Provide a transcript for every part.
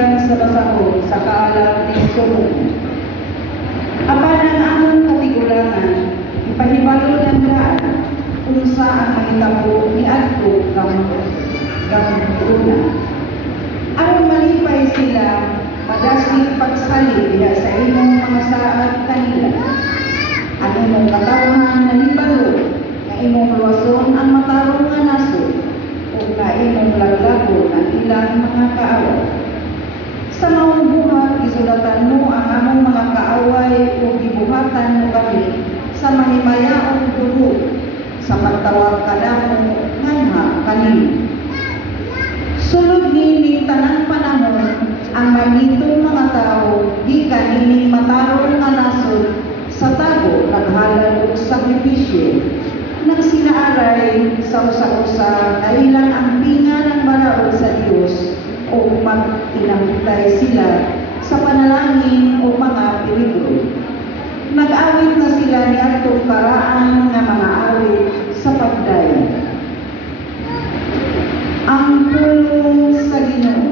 gikan sa basahon sa kaalam ni Solomon. Apan ang among katigulangan, ipahibalo ng daan kung saan mahitabo ni Adto gamuna. Aron malipay sila, madasig pagsalig diha sa imong mga saad kanila. Ang imong katawhan na libalo, na imong luwason ang matarong nga nasod, o na imong laglagon ang ilang mga kaaway. Sa maong buhat, isulatan mo ang among mga kaaway o gibuhatan mo kami sa mahimayaong dugo, sa pagtawag kanamo nganha kanino. Sulod nining tanang panahon, ang magnitong mga tao gikan nining matarong nga nasod sa tago naghalad og sakripisyo nang sinaaray sa usa-usa na ilang ang pinga ng balaod sa Dios o magtinangtay sila sa panalangin o mga peligro. Nag-awit na sila ni atong karaan nga mga awit sa pagdayon. Ang pulong sa Ginoo.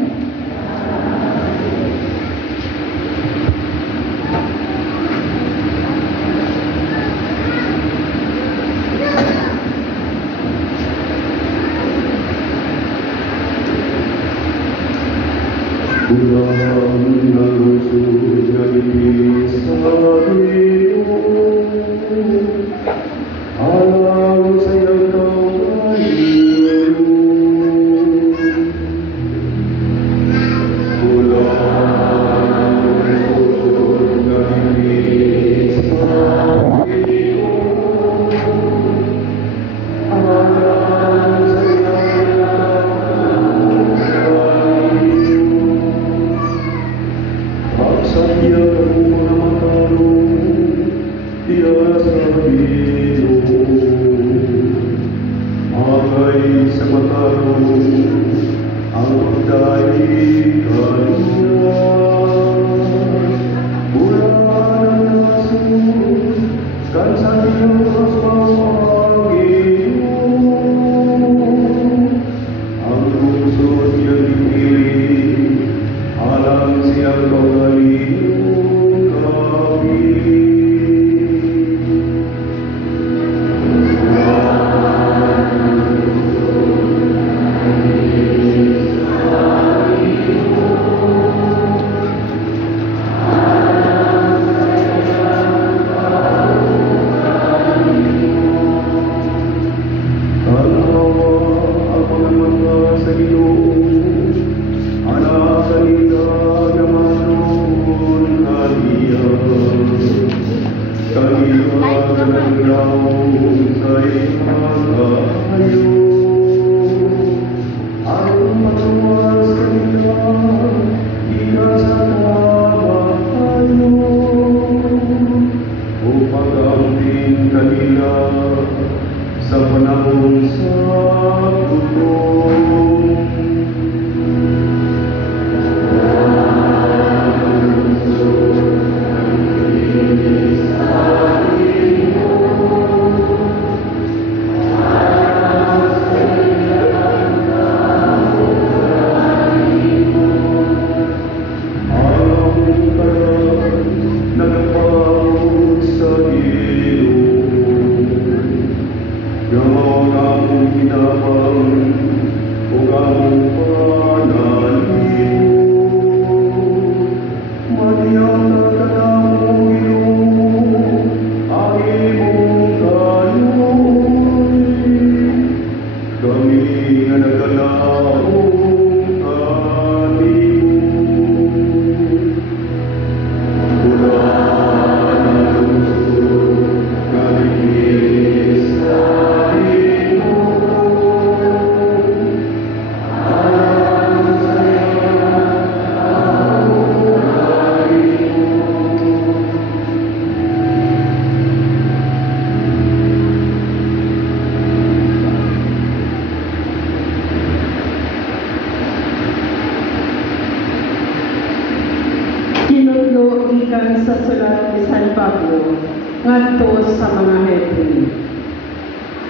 Sa sulat ni San Pablo ngadto sa mga Hebreo.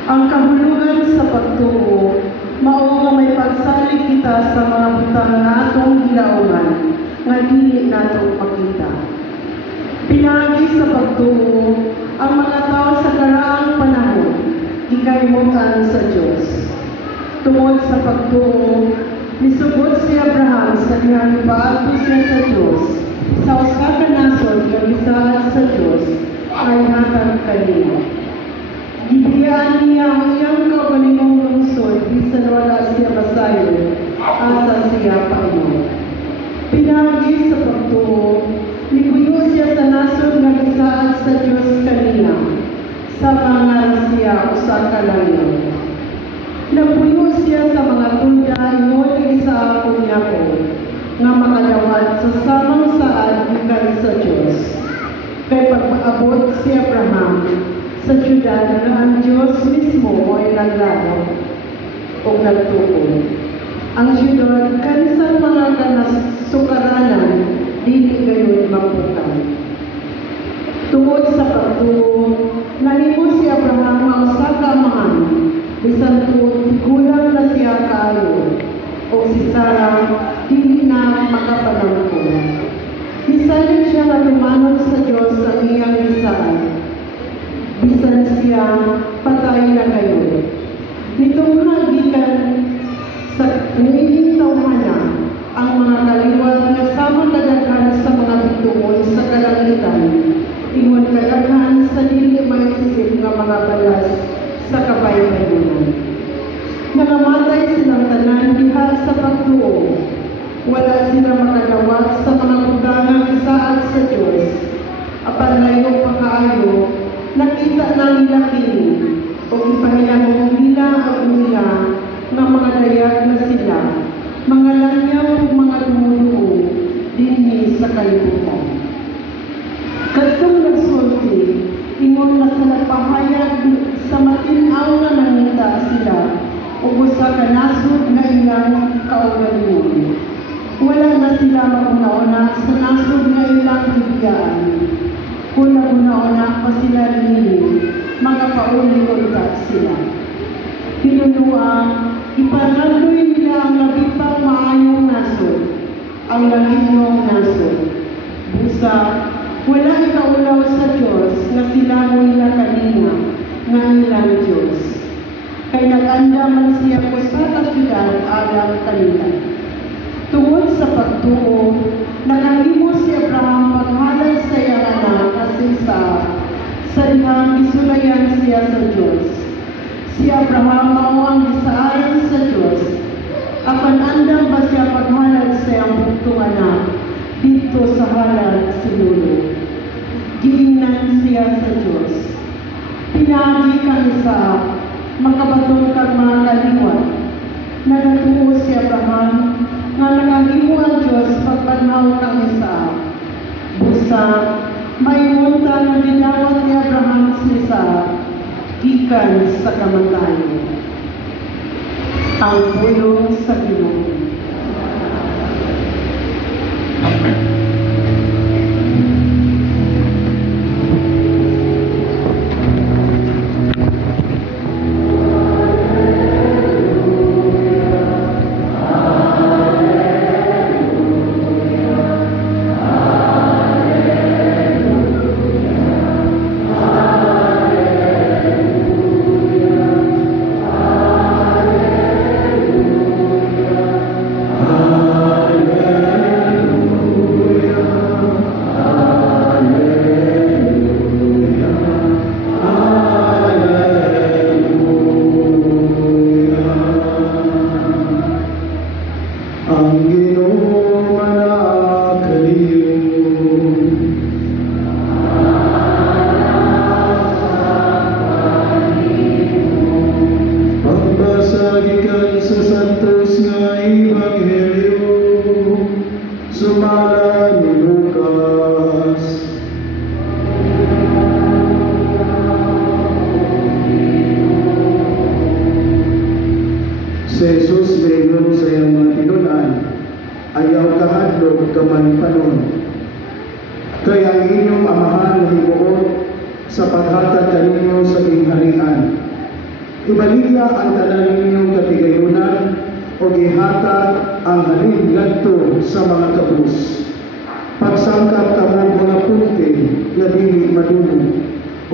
Ang kahulugan sa pagtuo mao nga may pagsalig kita sa mga butang nga atong gilaongan nga dili nato makita. Pinagi sa pagtuo ang mga tao sa karaang panahon, ikaymutan sa Diyos. Tungod sa pagtuo, nisugod si Abraham sa dihang ipaadto siya sa Diyos, sa usa ka nasod nga gisaad sa Diyos, ay hatag kaniya. Gibiyaan niya ang iyang kaugalingong lungsod, bisan wala siya masayo, asa siya Panginoon. Pinagi sa pagtuo, niguyo siya sa nasod nga gisaad sa Diyos kaniya, sa mga siya usa ka langyaw. Napuyo siya sa mga tunda ingon isa akong yako, nga makadawat sa samang saad gikan sa Diyos. Kay pag-abot si Abraham sa syudad nga ang Diyos mismo mo'y naglaro o nagtukod. Ang syudad kanisang mga kanasukaranan dili gayon mapukan. Tungod sa pagtuo, nahimo si Abraham nga usa ka amahan, bisan kulang na siya kaayo, o si Sarah dili na makapanangkon. Bisan siya na tumanod sa Diyos ang iyang gisaad, bisan siya patay na kayo. Nitong gikan sa niining tawhana ang mga kaliwat nga sama kadaghan sa mga bituon sa kalangitan, ingon kadaghan sa dili maisip nga mga balas sa kapaypayunan. Nangamatay silang tanan diha sa pagtuo, wala sila makadawat sa mga kudangang isaad sa Diyos. Apan layo pa kaayo, nakita na nila kini, o ipahinahong nila ang nila nga mga dayag na sila, mga langyaw o mga dumuduo, dinhi sa kalibutan. Kadtong nagsulti, ingon na sa nagpahayag sa matinaw na nangita sila, o usa ka nasod nga ilang kaugalingon. Wala na sila mauna-una sa nasod nga ilang bibiyaan. Kung nauna-una pa sila rin, mga pauli-ulit sila. Pinunua, ipanagloy nila ang labing pang maayong nasod, ang langitong nasod. Busa, wala ikaulaw sa Diyos na sila nila kanina, nga nilang Diyos. Kay nag-anda man siya ko sa kasyudad alang kanila. Tungod sa pagtuo, nakahimo si Abraham maghalad sa iyang anak kasi sa dihang isulayan siya sa Diyos. Si Abraham mao ang gisaaran sa Diyos. Apan andam ba siya paghalad sa iyang buktong anak dito sa halad si Lolo. Giingnan siya sa Diyos. Pinagi kang Isaac, makabatong kang mga kaliwat. Nagatuo si Abraham nga nakahimo ang Diyos pagpanhaw kang Isaac. Busa, may munta na dinawat ni Abraham si Isaac, gikan sa kamatayan. Ang pulong sa Ginoo. Si Jesus mayroon sa iyang mga tinunan, ayaw kahadlok kamay panon. Kaya ang inyong amahan na himuot sa paghatag kaninyo sa kingharian. Ibaligya ang tanan ninyong katigayunan o gihatag ang halin ngadto sa mga kabus. Pagsangkap kamo mga punti nga dili madunong,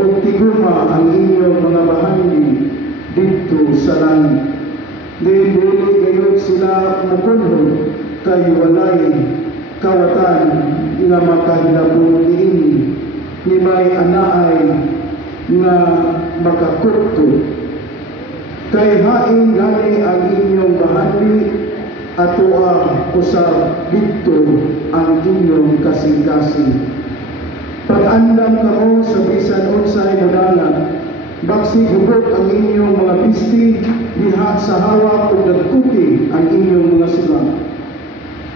ug tiguma ang inyong mga bahandi didto sa langit. Dili gayud sila mukunhod kay walay kawatan nga makahilabot niini ni may anaay nga makakutko. Kay hain gani ang inyong bahandi atoa usab didto ang inyong kasing-kasing. Pag-andam kamo sa bisan unsay modala, baksi hubog ang inyong mga pisti, diha sa hawak ug nagtuki ang inyong mga sulat.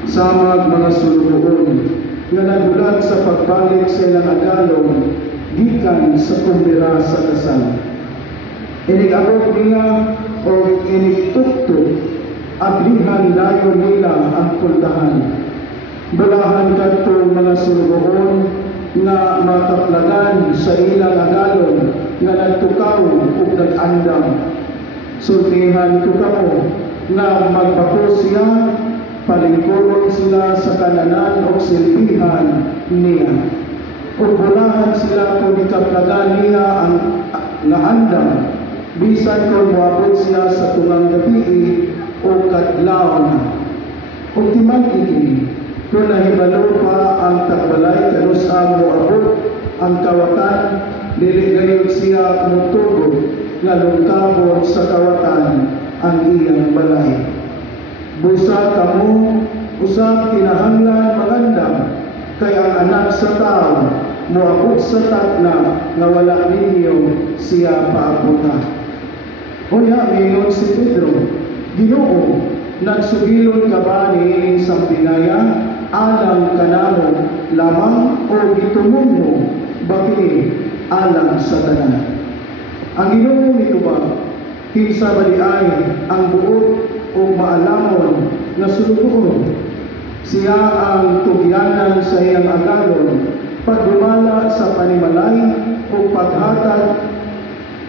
Samag mga sulugoon nga nagulat sa pagbalik sa ilang agalon gikan sa kumbira sa kasal. Inig-abot niya o inig-tuktok ablihan layo nila ang pultahan. Bulahan kadto mga sulugoon nga mataplagan sa ilang agalon nga nagtukaw ug nag-andam. Sultihan ko kamo nga magbako siya, palingkuron sila sa kananan o silbihan niya. Ug bulahan sila kung ikaplagan niya ang nga andam, bisan kung muabot siya sa tungang gabi o kadlaw na. Ug timag iki, kung nahibalo pa ang tagbalay kanus-am moabot ang kawatan, dili gayud siya mutugo nga lungkabon sa kawatan ang iyang balay. Busa kamo usab kinahanglan magandam, kay ang anak sa tao moabot sa takna nga wala ninyo siya paabuta. Unya mingon si Pedro, Ginoo, nagsugilon ka ba niining sampinaya alang kanamo lamang o gitumon mo bakit alang sa tanan? Ang Ginoo nitubag, kinsa baliay ang buot o maalamon na sulugoon. Siya ang tugyanan sa iyang agalon, pagdumala sa panimalay o paghatag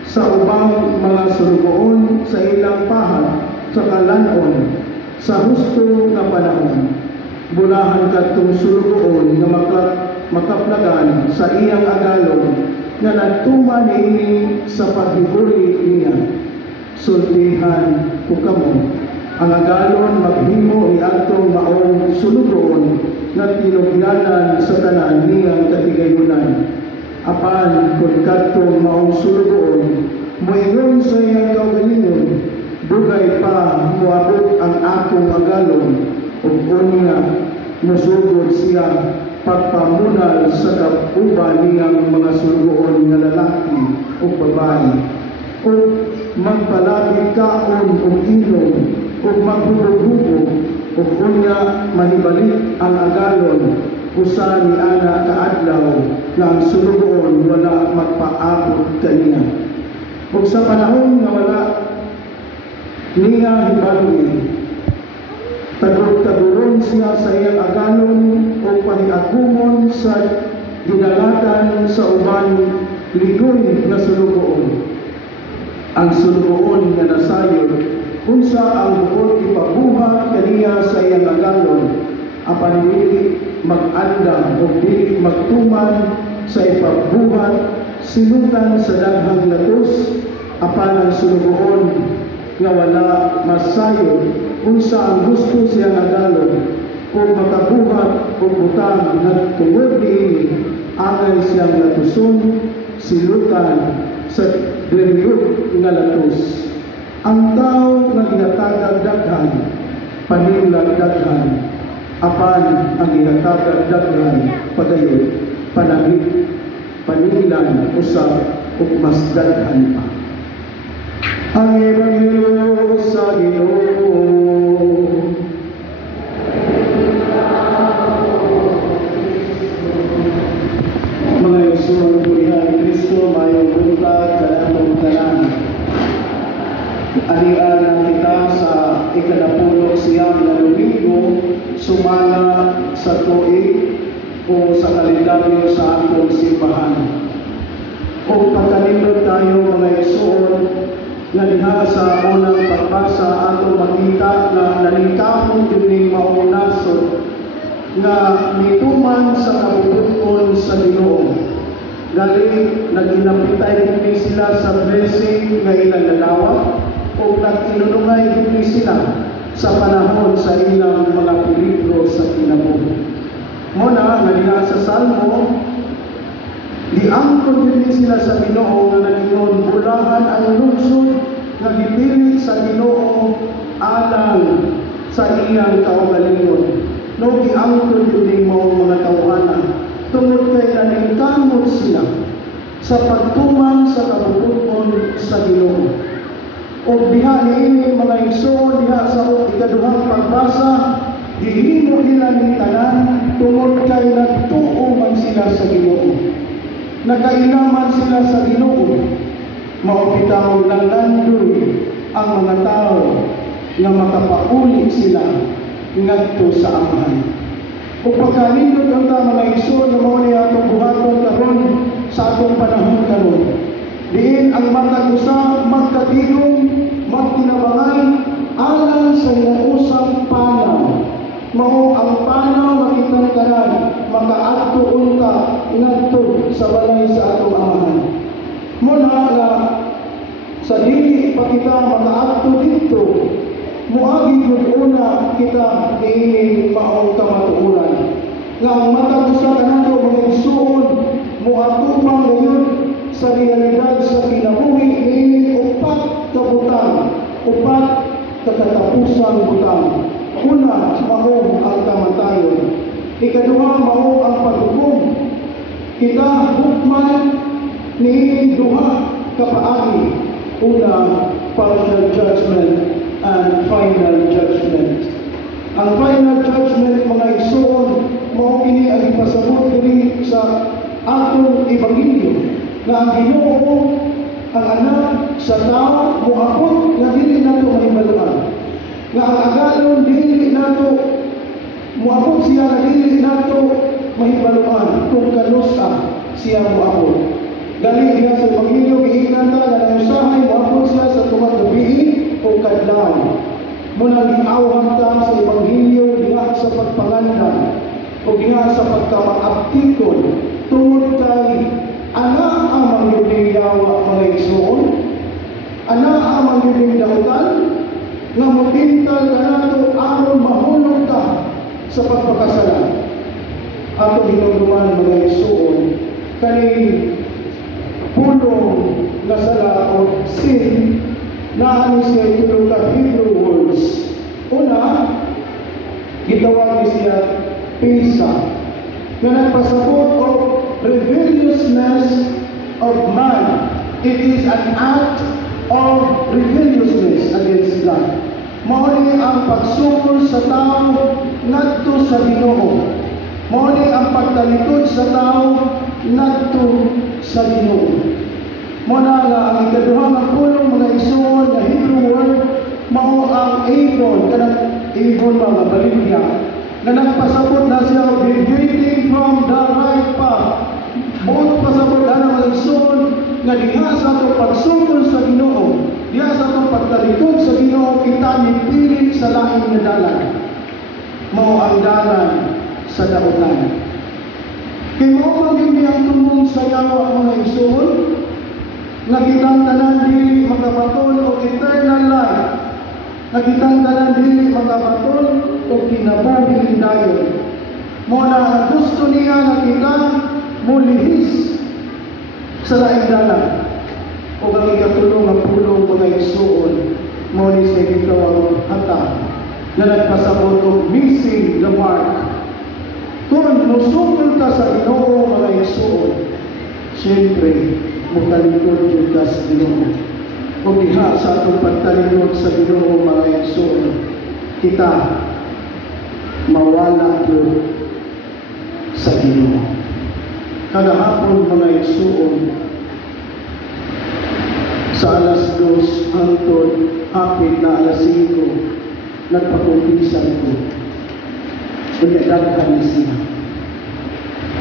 sa ubang mga sulugoon sa ilang pahad sa kalanon sa husto nga panahon. Bulahan kadtong sulugoon nga makaplagan sa iyang agalon nga nagtuma niini sa paghiguli niya. Sultihan ko kamo ang agalon maghimo ni atong maong sulugoon nga tinugyanan sa tanan niyang katigayunan. Apan kung kadtong maong sulugoon moingon sa iyang kaugalingon, dugay pa moabot ang akong agalon ug unya musugod siya pagpamunal sa kauban niyang mga sulugoon nga lalaki o babae, o magpalabig kaon o inom o maghubog-hubog o unya mahibalik ang agalon usa ni ana kaadlaw nga ang sulugoon wala magpaabot kaniya. Ug sa panahon nga wala niya hibaluin, tagurong siya sa iyang agalon o paniagumon sa ginalatan sa uban ligoy nga sulugoon. Ang sulugoon nga nasayod unsa ang buot ipabuhat kaniya sa iyang agalon, apan dili mag-andam o dili magtuman sa ipabuhat sinutan sa daghang latos, apan ang sulugoon nga wala masayod unsa ang gusto siya agalon kung makabuhat o butang nagtungod niini angay siyang latuson silutan sa deriyot nga latos. Ang tao nga ginatagag daghan panilag daghan, apan ang ginatagag daghan padayon panangit panilan usab ug mas daghan pa. Ang Ebanghelyo sa Ginoo. Mga igsoon buhian ni Kristo, mayong buntag kanatong tanan. Alian kita sa ikadapulog siyam na Domingo sumala sa tuig o sa kalendaryo sa atong simbahan. O pagkalindot tayo mga igsoon na diha sa unang pagbasa atong makita na nalingkamon kining maong nasod nga mituman sa kabubuton sa Ginoo. Gali naginapitay gid sila sa blessing nga ilang nadawat o nagtinunungay gid sila sa panahon sa ilang mga peligro sa kinabuhi. Muna nga diha sa Salmo, diangkon gid sila sa Ginoo nga nagingon bulahan ang lungsod nga gipili sa Ginoo alang sa iyang kaugalingon. No giangkon gid mo mga tawhana tungod kay naningkamot sila sa pagtuman sa kabubuton sa Ginoo. O diha niini mga igsoon diha sa ikaduhang pagbasa, gihimo nila ni tanan tungod kay nagtuo man sila sa Ginoo. Nagkailaman sila sa Ginoo. Mao bitaw lanlandoy ang mga tao nga makapauli sila ngadto sa Amahan. O pagkalindot ang mga igsoon na mao ni atong buhaton karon sa atong panahon karon. Diin ang magkagusa, magkatigong, magkinabangay alang sa inausang panaw. Mao ang panaw makitang tanan, makaadto unta ngadto sa balay sa atong Amahan. Muna nga sa dili pa kita makaadto dito, muagi gud una kita niini maong kamatuoran nga ang matagusa kanato mga igsoon muatubang ngayon sa realidad sa kinabuhi niini upat ka butang, upat ka katapusang butang. Una, mao ang kamatayon. Ikaduha, mao ang paghukom. Kita hukman niini duha ka paagi. Una, partial judgment and final judgment. Ang final judgment mga igsoon mao kini ang ipasabot diri sa atong ebanghelyo nga ang Ginoo ang anak sa tao moabot nga dili nato mahibaluan. Nga ang agalon dili nato moabot siya nga dili nato mahibaluan kung kanusa siya moabot. Dali diha sa ebanghelyo giingnan ta nga ang usahay moabot siya sa tuwang gabi o kadlaw. Muna giawhan ta sa ebanghelyo diha sa pagpangandam o diha sa pagkamaaptikon tungod kay ana ang mangyuding yawa mga igsoon, ana ang mangyuding dautan nga mutintal kanato aron mahulog ka sa pagpakasala. Ato hinungduman mga igsoon kaning pulong na sala o sin na ano siya itulong ka Hebrew words. Una, gitawag siya Pisa, na nagpasabot of rebelliousness of man. It is an act of rebelliousness against God. Mauni ang pagsukol sa tao ngadto sa Ginoo. Mauni ang pagtalikod sa tao ngadto sa Ginoo. Muna nga ang ikaduhang ang pulong mga igsoon na Hebrew word mao ang Avon, kanang Avon mga Bolivia, na nagpasabot na siya deviating from the right path. Buot pasabot na mga igsoon nga diha sa atong pagsukol sa Ginoo, diha sa atong pagtalikod sa Ginoo, kita nipili sa laing nga dalan. Mao ang dalan sa dautan. Kay mao maging ang tumong sa yawa mga igsoon nakitang tanan dili makabaton o eternal life. Nakitang tanan dili makabaton o kinabuhi dayon. Mo na gusto niya nakita mulihis sa laing dalan. O ang ikatulong ang pulong mga igsoon mo ni sa gitawag hata na nagpasabot og missing the mark. Kung musukol ka sa Ginoo mga igsoon, siyempre mutalikod yung ka sa Ginoo. O diha sa atong pagtalikod sa Ginoo mga igsoon, kita mawala yun sa Ginoo. Kada hapon mga igsoon, sa alas 2 hangtod hapit na alas 5, nagpakumpisan ko. Pagkadaghan siya.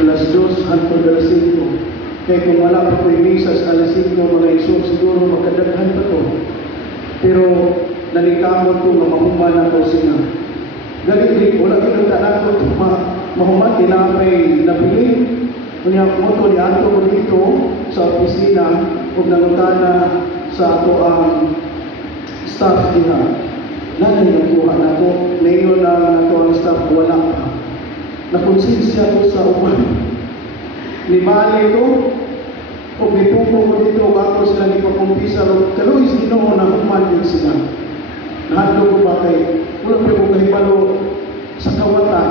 Alas 2 hangtod alas 5. Kaya kung wala pa ko imisa sa alas 5 mga igsoon, siguro magkadaghan pa ko. Pero nalikamot ko, mamahuman ako sila. Galit, wala kinagtanan ko, mahuman tinapay nabili. Kunya mo to ni ato ko dito sa opisina ug nangutana sa ato ang staff diha. Nanay nakuha na ko, ngayon na ato ang staff wala pa. Nakonsensya ko sa uban. Ni Mali ko, o bipupo ko dito, ako sila ni Pakumpisa, kaluis Ginoo na human din sila. Nahadlo ko ba kay, wala pa ko kahibalo sa kawatan,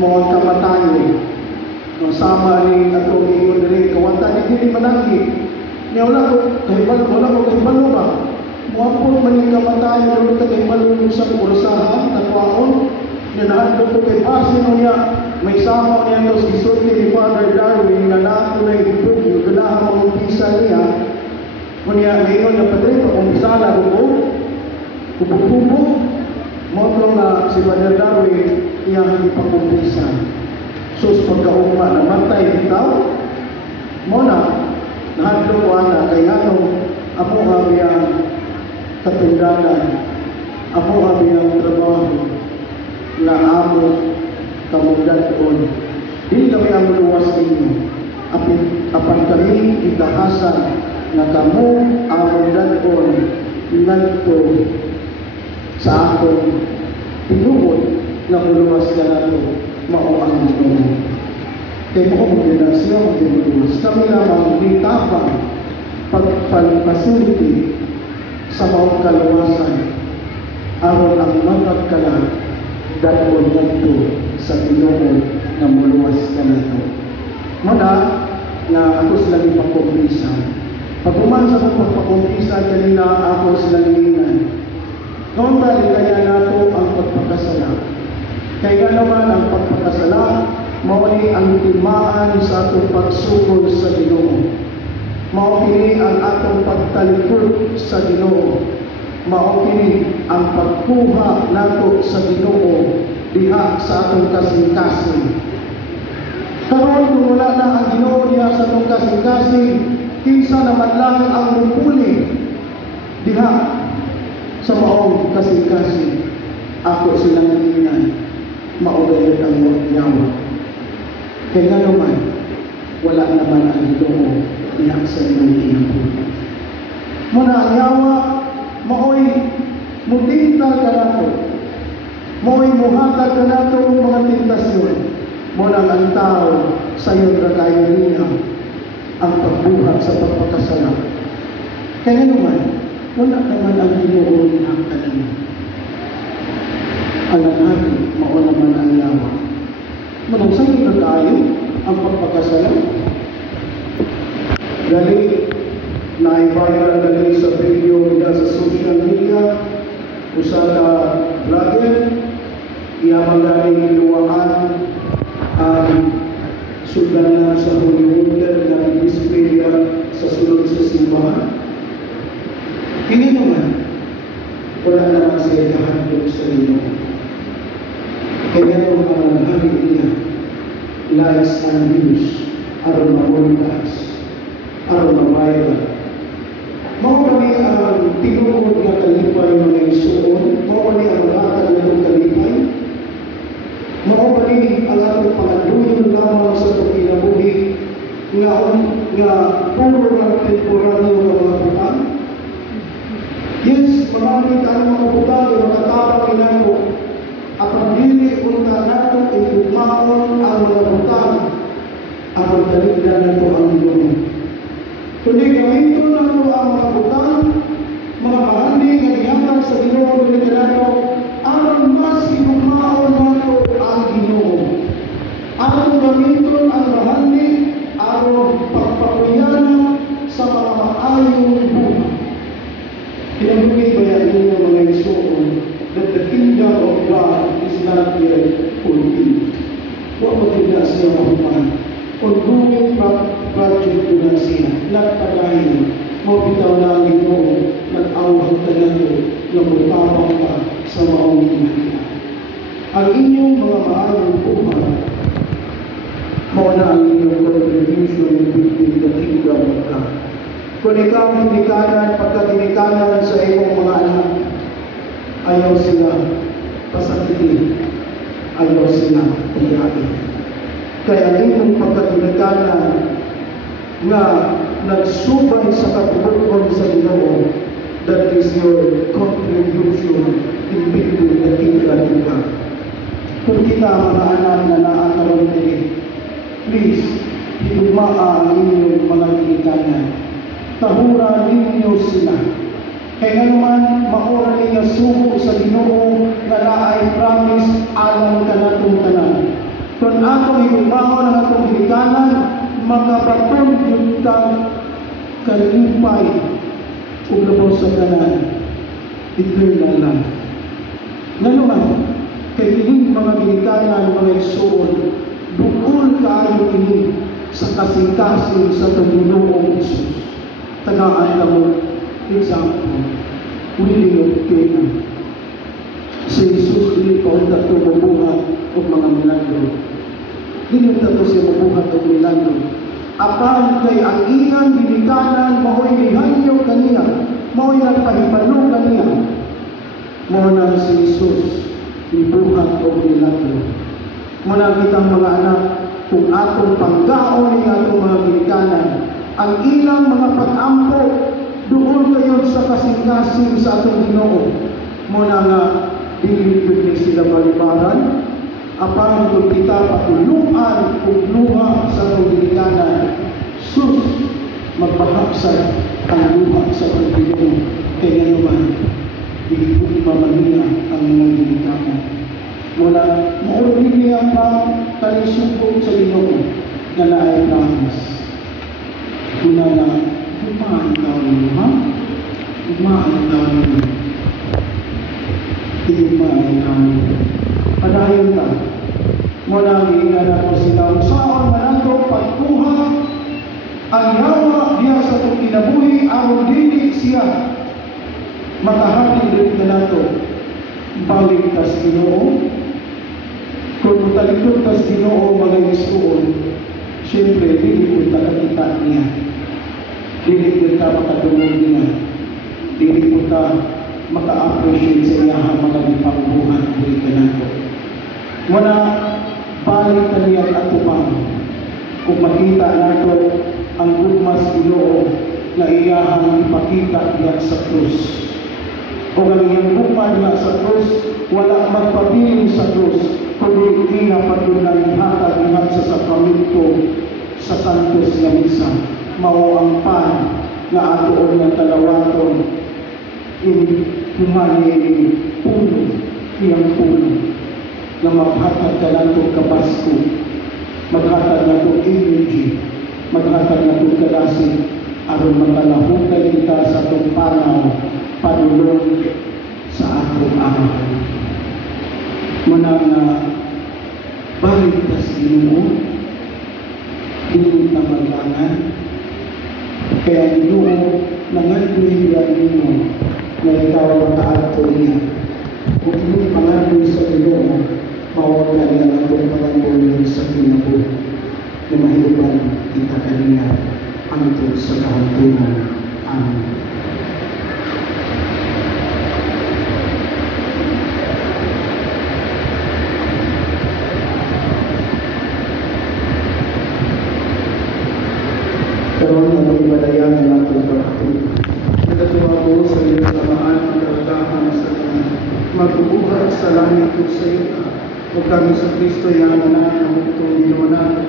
mga kamatayo, ng sama ni atong ingon rin kawatan, hindi mananggi. Niya wala ko kahibalo ba? Muapot man yung kamatayo, wala ka kahibalo sa kursahan, takwaon, niya nahadlo ko kay Pasino niya, may sama niya ito gisulti ni Father Darwin na nato na ibig yung ganahan mong umpisa niya. Kunya ngayon na padre pa umpisa na kubog-kubog. Motong na si Father Darwin niya ipag-umpisa. Sus pagkauma na matay bitaw. Muna, nahadlo ko ana kay anong ako habiyang katundanan. Ako habiyang trabaho na amo kamudan doon. Di kami ang luwas ninyo. Apan kami ikahasan na kamu amudan doon ngadto sa akong tinubod na muluwas ka na ito mao ang Ginoo. Kaya mo kung siya ang tinuluwas. Kami lamang ditapang pagpalipasiliti sa maong kaluwasan aron ang magkakalat dahil ngadto sa Ginoo na muluwas ka na ito. Muna na ako sila ipagkumpisa. Pag uman sa pagpakumpisa kanina ako sila lilingan. Noon balik kaya nato ang pagpakasala. Kaya naman ang pagpakasala mauni ang timaan sa atong pagsugod sa Ginoo. Mauni ang atong pagtalikod sa Ginoo. Mauni ang pagkuha nato sa Ginoo diha sa atong kasing-kasing. Karon kung wala na ang Ginoo diha sa atong kasing-kasing, kinsa naman lang ang mupuli diha sa maong kasing-kasing. Ako silang hinan, maugayot ang yawa. Kaya nga naman, wala naman ang Ginoo diha sa inyong kinapuli. Muna ang yawa, maoy mutinta ka nato. Mo'y muhatag ka nato mga tentasyon. Muna ang tao sa iyong rakayo niya ang pagbuhat sa pagpakasala. Kaya naman, wala naman ang Ginoo ng kanan. Alam natin, mao naman ang yawa. Manong sa iyong rakayo ang pagpakasala. Gali, na-viral gali sa video nila sa social media, usada vlogger, iyamang galing luwaan ang sugdanan sa Holy Water na display sa sulod sa simbahan. Hindi naman, wala naman siya kahandog sa inyo. Kaya yung hari niya, likes and views, aron mamontas, aron mabayad. Mao kami ang tinuod nga kalipay mga isuon, mao kami ang matag ng kalipay. Mao kami ang atong pangaduyon lamang sa pagkinabuhi nga puro ng temporaryo ng mga butang. Yes, marami tayong mga butang na makatabang nato at ang dili unta nato itumaon ang mga butang at ang taligdan nato ang Ginoo. Kundi gamiton nato ang mga butang, mga bahandi nga gihatag sa Ginoo dili nato aron mas inumaon nato ang Ginoo. Aron gamiton ang bahandi aron pagpapuyana sa mga maayong buhay. Kinabugin ba yan yung mga isuon that the kingdom of God is not yet fulfilled. Huwag mo tidak siya mahuman. Ongoing project ko na siya. Nagpagayin. Mabitaw na ang Ginoo. Nag-awag ka na ito na magpapang ka sa maong hinahina. Ang inyong mga maayong buhay, mauna ang inyong contribution in the kingdom of God. Kung ikaw hinikanan, pagkaginikanan sa iyong mga anak, ayaw sila pasakitin. ayaw sila iyain. Kaya imong pagkatinagalan nga nagsubay sa katulungan sa Ginoo, that is your contribution in building the kingdom of God. Kung kita mga anak na naakaroon din, please, higumaan ninyong mga ginikanan. Tahuran ninyo sila. Kaya naman, maura ninyo suko sa Ginoo na naay promise alam ka na itong tanan. Kung atong higumaan ang atong ginikanan, makabaton yung kalipay kung labos sa kanan. Eternal lang. Nga naman, kay ining mga ginikanan, mga igsoon, bukol kaayo ini sa kasing-kasing sa Panginoong Isus. Tagaan na mo, example, willing of Canaan. Si Jesus hindi pa ang tato mabuhat o mga milagro. Hindi tato siya mabuhat o milagro. Apan kay ang inang ginikanan, mahoy nihanyo kaniya, mahoy nagpahipalo kaniya. Muna si Jesus, ibuhat o milagro. Muna kitang mga anak, kung atong panggaon ni atong mga ginikanan, ang ilang mga pag-ampo, doon kayo sa kasing-kasing sa atong Ginoo. Muna nga, dilipid ni sila balibaran, apan kung kita patuluan kung luha sa atong ginikanan, sus, magpahaksay ang luha sa Panginoon. Kaya naman, hindi po mamaniya ang mga ginikanan. Mula, maulog niya pa talisubog sa Ginoo na naay promise. Mula na, umaan daw ninyo, ha? Umaan daw ninyo. Umaan daw ninyo. Padayon ka. Mula, hiingan ako sila. Saan manando pagkuha ang yawa diya sa itong kinabuhi, aron dili siya makahati din na nato. Balik tas Ginoo. Kung mutalikod tas Ginoo mga iskoon, siyempre, dili ko takakita niya. Dili ko ta makatulog niya. Dili ko ta maka-appreciate sa iyahang mga ipangbuhat dili ka nato. Muna, balik ka niya at upang kung makita nato ang gugmas Ginoo na iyahang ipakita niya sa krus. O ang iyang buman nga sa krus, wala magpapiling sa krus, kundi pinapatunang hatag niya sa sakramento sa Santos nga Misa. Mao ang pan nga ato nga talawaton in humani puno, iyang puno na maghatag ka nato kabasko, maghatag nato energy, maghatag nato kalasig, aron matalahutay kita sa itong panaw, padulong sa atong araw. Muna nga, balik na sa Ginoo, dili na maglangan, kaya Ginoo, nangandoy yan ninyo, na ikaw ang kaato niya. Kung hindi pangandoy sa Ginoo, mawala niya ang kong pangandoy sa kinabuhi, na mahilupan kita kanina, hangtod sa kahantunan. Amen. Karoon na may balayan na natin pagkakit. Nagatuwa ko sa iyong lamaan ang karagahan sa kanya. Magbubuhat sa langit ko sa iyo. O kami sa Kristo yan na ng itong ginawa natin.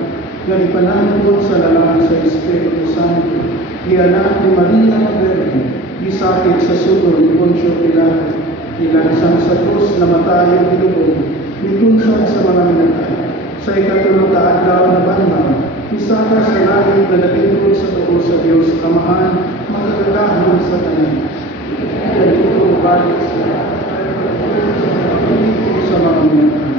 Yan ipanahon ko sa lalaan sa Espiritu Santo. Iyanak ni Maria Magdalena, isakit sa sugo ni Poncio Pilato. Ilansang sa krus na matayang ilubog. Itunsan sa mga minatay. Sa ikatulong kaadlaw na banhaw. Isaka sa langit na nagintulog sa tuo sa Diyos, Amahan, magkakagahan sa Kanya. Kaya ito balik sa mga minatay.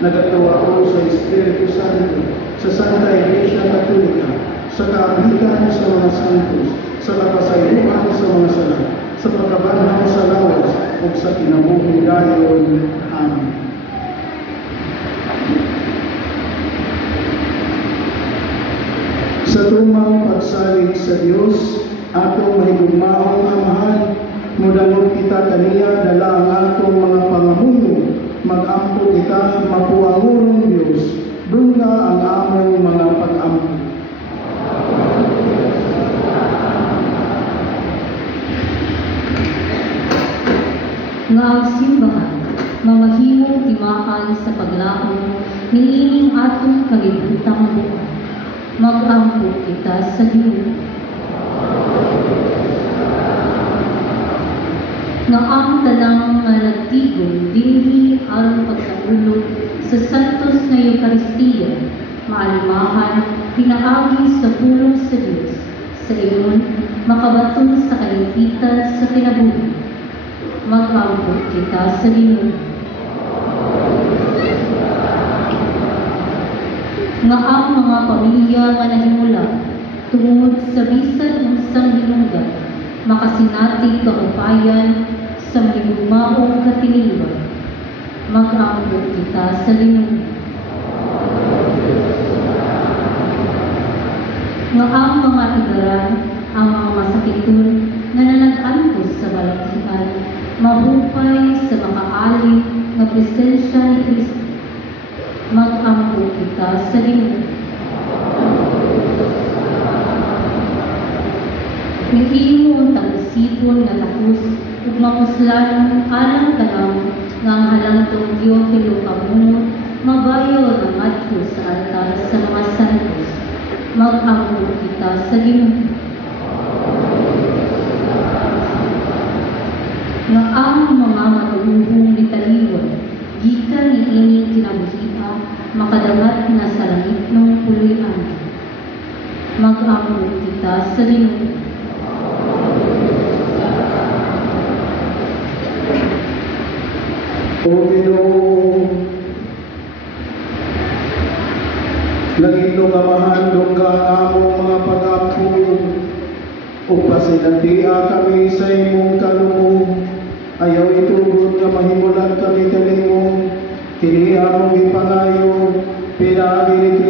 Nagatuwa ko sa Espiritu Santo, sa Santa Iglesia Katolika, sa kaabitan sa mga santos, sa kapasayuan sa mga sala, sa pagkabanhaw sa lawas, o sa kinabuhi dayon. Amen. Sa tumang pagsalig sa Diyos, atong mahigugmaong Amahan, mudalog kita kaniya dala ang atong mga pangamuyo, mag-ampo kita, mapuangurong Diyos, dunga ang among mga pag-ampo. Nga ang simbahan, mamahimong timaan sa paglaom, niining atong kalibutang buwan. Mag-ampo kita sa Ginoo. Nga ang tanang nga nagtigong dinhi aron pagsaulog sa santos nga Eucharistia, maalimahan, pinaagi sa pulong sa Diyos, sa iyon, makabaton sa kalimpitan sa kinabuhi. Mag-ampo kita sa Ginoo. Nga ang mga pamilya nga nahimula tungod sa bisan unsang hinungdan, makasinatig kaupayan sa mahigugmaong katilingban. Mag-ampo kita sa Ginoo. Nga ang mga igaran, ang mga masakiton nga nanag-antos sa balakihan, mahupay sa makaalip nga presensya ni Kristo. Mag-ampo kita sa Ginoo. Nihimo ang tag-isipon nga tapos ug mapuslanon alang tanang nga ang halangtong Teofilo Camuno mabayo ng adto sa altar sa mga santos. Mag-ampo kita sa Ginoo. Nga ang mga matuhong litaliwan, gikan ni ining kinabuhiha, makadagat na sa langit ng puloy-an. Mag-ampo kita sa Ginoo. O Ginoo, langit ng amahan, dungga ang among mga pag-ampo, o pasinandia kami sa imong kaloob, ayaw itugod nga mahimulan kami kanimo, kini among ipanayo, pinaagi ni